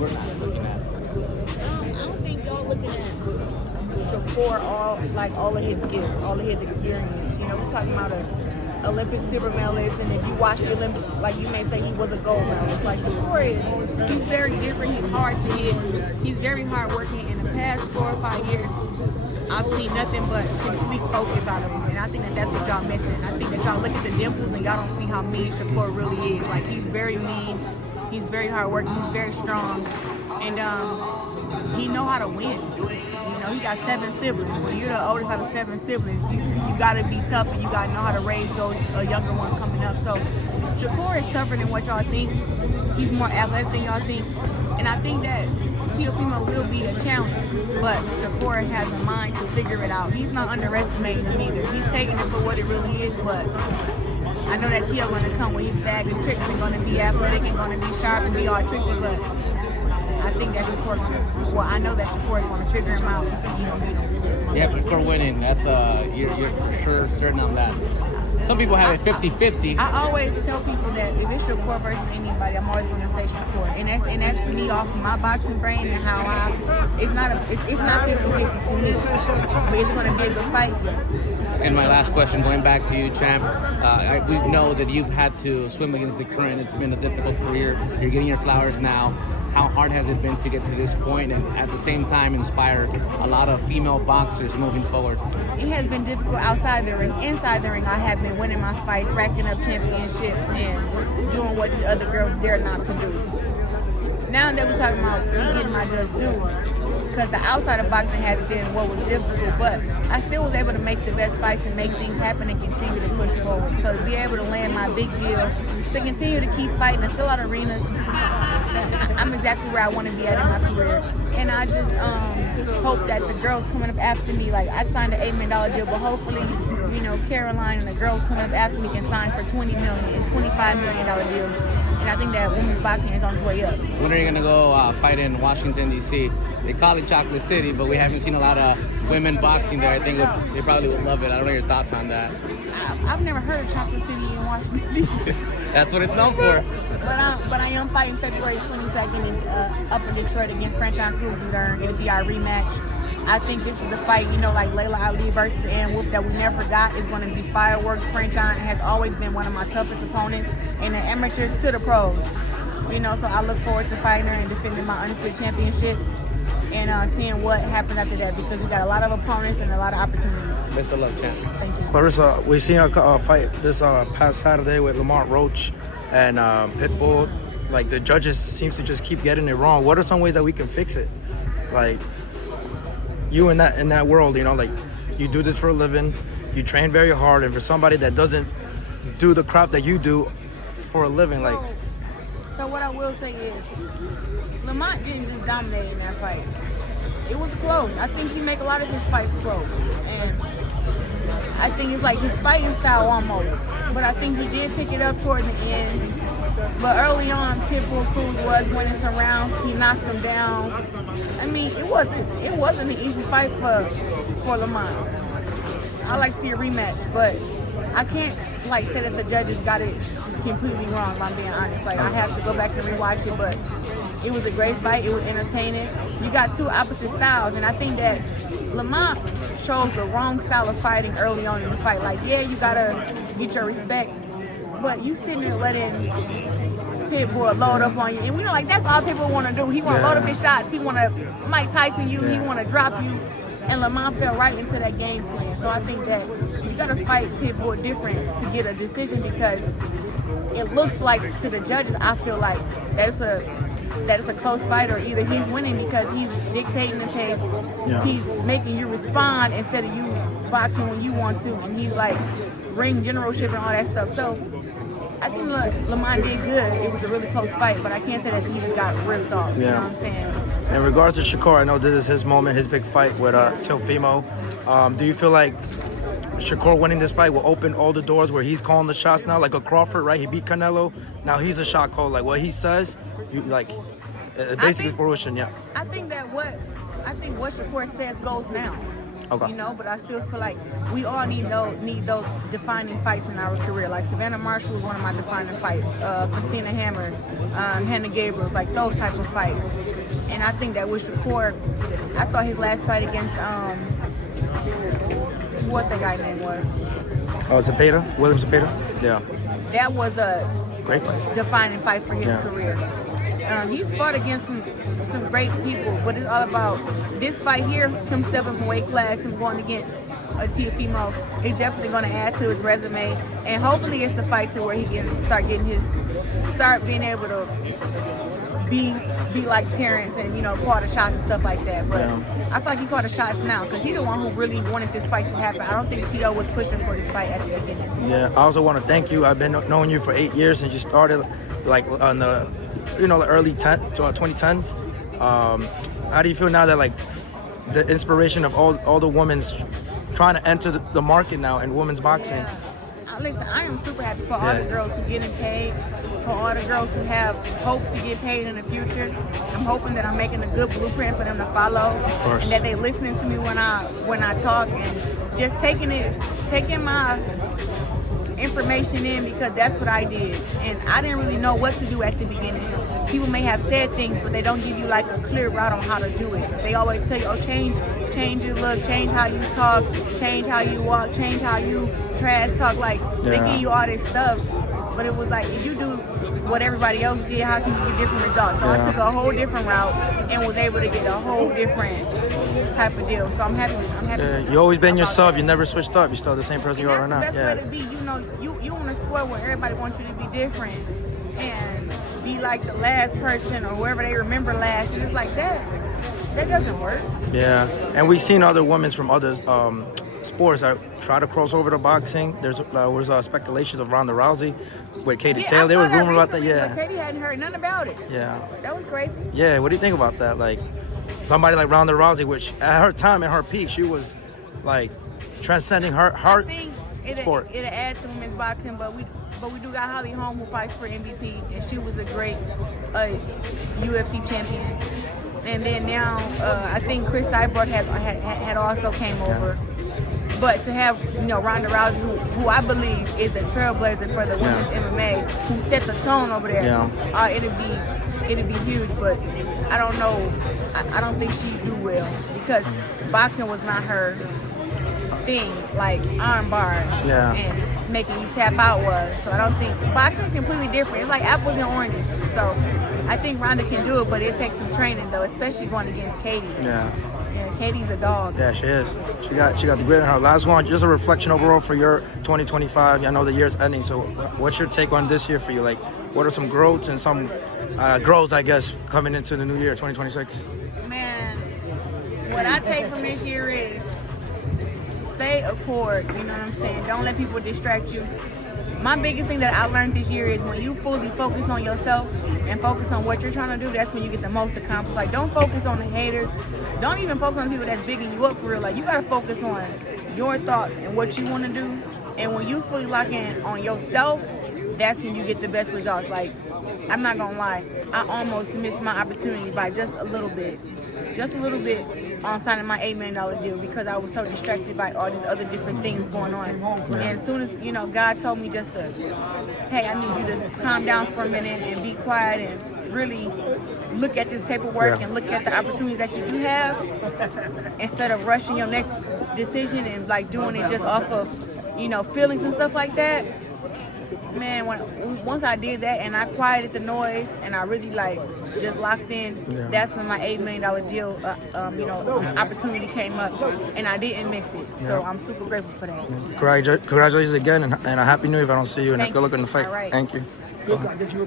we're not looking at? I don't think y'all looking at Shakur all of his gifts, all of his experience. You know, we're talking about a Olympic silver medalist, and if you watch the Olympics, like you may say he was a gold medalist. Like Shakur he's very different. He's hard to hit. He's very hard working. In the past 4 or 5 years, I've seen nothing but complete focus out of him, and I think that that's what y'all missing. I think that y'all look at the dimples and y'all don't see how mean Shakur really is. Like he's very mean. He's very hard working. He's very strong, and he know how to win. You know, he got 7 siblings. When you're the oldest out of 7 siblings, you got to be tough and you got to know how to raise those younger ones coming up. So Shakur is tougher than what y'all think. He's more athletic than y'all think. And I think that Teofimo will be a challenge, but Shakur has a mind to figure it out. He's not underestimating him either. He's taking it for what it really is, but I know that Teo going to come with his bag of tricks and going to be athletic and going to be sharp and be all tricky, but I think that Shakur, well, I know that Shakur is going to figure him out. He's going to beat him. Yeah, Shakur winning. That's you're for sure certain on that. Some people have it 50-50. I always tell people that if it's Shakur versus anybody, I'm always going to say Shakur, and that's for me off of my boxing brain and how it's not 50-50 to me, but it's going to be a good fight. And my last question, going back to you, champ, we know that you've had to swim against the current. It's been a difficult career. You're getting your flowers now. How hard has it been to get to this point and at the same time inspire a lot of female boxers moving forward? It has been difficult outside the ring. Inside the ring, I have been winning my fights, racking up championships, and doing what the other girls dare not to do. Now that we're talking about getting my just due, because the outside of boxing has been what was difficult, but I still was able to make the best fights and make things happen and continue to push forward. So to be able to land my big deal, to continue to keep fighting and fill out arenas, I'm exactly where I want to be at in my career. And I just hope that the girls coming up after me, like I signed an $8 million deal, but hopefully, you know, Caroline and the girls coming up after me can sign for $20 million and $25 million deals. And I think that women's boxing is on its way up. When are you going to go fight in Washington, D.C.? They call it Chocolate City, but we haven't seen a lot of women boxing there. I think they probably would love it. I don't know your thoughts on that. I've never heard of Chocolate City in Washington, D.C. That's what it's known for. But I am fighting February 22nd up in Detroit against Franchon Cruz. It'll be our rematch. I think this is the fight, you know, like Layla Ali versus Ann Wolf that we never got. Is going to be fireworks. Franchon has always been one of my toughest opponents, and the amateurs to the pros. You know, so I look forward to fighting her and defending my undisputed championship and seeing what happens after that, because we got a lot of opponents and a lot of opportunities. Best of luck, champ. Thank you. Claressa, we seen a fight this past Saturday with Roach and Pitbull. Like the judges seems to just keep getting it wrong. What are some ways that we can fix it? Like you in that world, you know, like you do this for a living, you train very hard, and for somebody that doesn't do the crap that you do for a living, like. So what I will say is, Lamont didn't just dominate in that fight. It was close. I think he make a lot of his fights close, and I think it's like his fighting style almost. But I think he did pick it up toward the end. But early on, Pitbull Cruz was winning some rounds. He knocked him down. I mean, it wasn't an easy fight for Lamont. I like to see a rematch, but I can't like say that the judges got it completely wrong, if I'm being honest. Like, I have to go back and rewatch it, but it was a great fight. It was entertaining. You got two opposite styles, and I think that Lamont chose the wrong style of fighting early on in the fight. Like, yeah, you gotta get your respect, but you sitting there letting Pitbull load up on you, and we know, like, that's all Pitbull want to do. He want to load up his shots. He want to Mike Tyson you. He want to drop you, and Lamont fell right into that game plan. So I think that you gotta fight Pitbull different to get a decision, because it looks like to the judges, I feel like that it's a close fight, or either he's winning because he's dictating the pace, he's making you respond instead of you boxing when you want to, and he's like ring generalship and all that stuff. So I think Lamont did good. It was a really close fight, but I can't say that he just got ripped off. You know what I'm saying? In regards to Shakur, I know this is his moment, his big fight with Teofimo. Do you feel like Shakur winning this fight will open all the doors where he's calling the shots now, like a Crawford, right? He beat Canelo. Now he's a shot caller. Like what he says, you like basically fruition. Yeah. I think what Shakur says goes now. Okay. You know, but I still feel like we all need those defining fights in our career. Like Savannah Marshall was one of my defining fights. Christina Hammer, Hannah Gabriel, like those type of fights. And I think that with Shakur, I thought his last fight against what the guy's name was. Oh, Zepeda? William Zepeda? Yeah. That was a great fight. Defining fight for his career. He's fought against some great people, but it's all about this fight here, him stepping from weight class, him going against a Teofimo, is definitely going to add to his resume, and hopefully it's the fight to where he can start being able to be like Terrence and, you know, call the shots and stuff like that. But I feel like he called the shots now because he's the one who really wanted this fight to happen. I don't think T.O. was pushing for this fight at the beginning. Yeah, I also want to thank you. I've been knowing you for 8 years and you started like on the, you know, the early 2010s. How do you feel now that like the inspiration of all the women's trying to enter the market now in women's boxing? Yeah. Listen, I am super happy for all the girls who are getting paid, for all the girls who have hope to get paid in the future. I'm hoping that I'm making a good blueprint for them to follow, and that they listening to me when I talk, and just taking my information in, because that's what I did. And I didn't really know what to do at the beginning. People may have said things, but they don't give you like a clear route on how to do it. They always tell you, oh, change your look, change how you talk, change how you walk, change how you trash talk. Like, they give you all this stuff. But it was like, if you do what everybody else did, how can you get different results? So I took a whole different route and was able to get a whole different type of deal. So I'm happy. You always been yourself. You never switched up. You're still the same person you are right now. That's the best way to be. You know, you in a sport where everybody wants you to be different and be like the last person or whoever they remember last. And it's like that doesn't work. Yeah, and we've seen other women from other sports that try to cross over to boxing. There was speculations of Ronda Rousey with Katie Taylor. They were rumored about that. Yeah, Katie hadn't heard nothing about it. Yeah, that was crazy. Yeah, what do you think about that? Like somebody like Ronda Rousey, which at her time, at her peak, she was like transcending her I think sport. It'll add to women's boxing, but we do got Holly Holm who fights for MVP, and she was a great UFC champion. And then now I think Chris Cyborg had also came over. But to have, you know, Ronda Rousey, who I believe is the trailblazer for the women's MMA, who set the tone over there, it'll be huge. But I don't know. I don't think she'd do well because boxing was not her thing, like arm bars and making you tap out was. So I don't think boxing is completely different. It's like apples and oranges. So I think Ronda can do it, but it takes some training though, especially going against Katie. Yeah, Katie's a dog. Yeah, she is. She got the grit in her. Last one, just a reflection overall for your 2025. I know the year's ending, so what's your take on this year for you? Like, what are some growths and some growths, I guess, coming into the new year, 2026? Man, what I take from this year is stay accord, you know what I'm saying? Don't let people distract you. My biggest thing that I learned this year is when you fully focus on yourself and focus on what you're trying to do, that's when you get the most accomplished. Like, don't focus on the haters. Don't even focus on people that's bigging you up for real. Like, you gotta focus on your thoughts and what you want to do. And when you fully lock in on yourself, that's when you get the best results. Like, I'm not gonna lie, I almost missed my opportunity by just a little bit on signing my $8 million deal because I was so distracted by all these other different things going on. And as soon as, you know, God told me just to, hey, I need you to calm down for a minute and be quiet and really look at this paperwork and look at the opportunities that you do have instead of rushing your next decision and like doing it just off of, you know, feelings and stuff like that. Man, once I did that and I quieted the noise and I really like just locked in, that's when my $8 million deal, opportunity came up and I didn't miss it. So I'm super grateful for that. Congratulations again and a happy new year if I don't see you and good luck in the fight. All right. Thank you.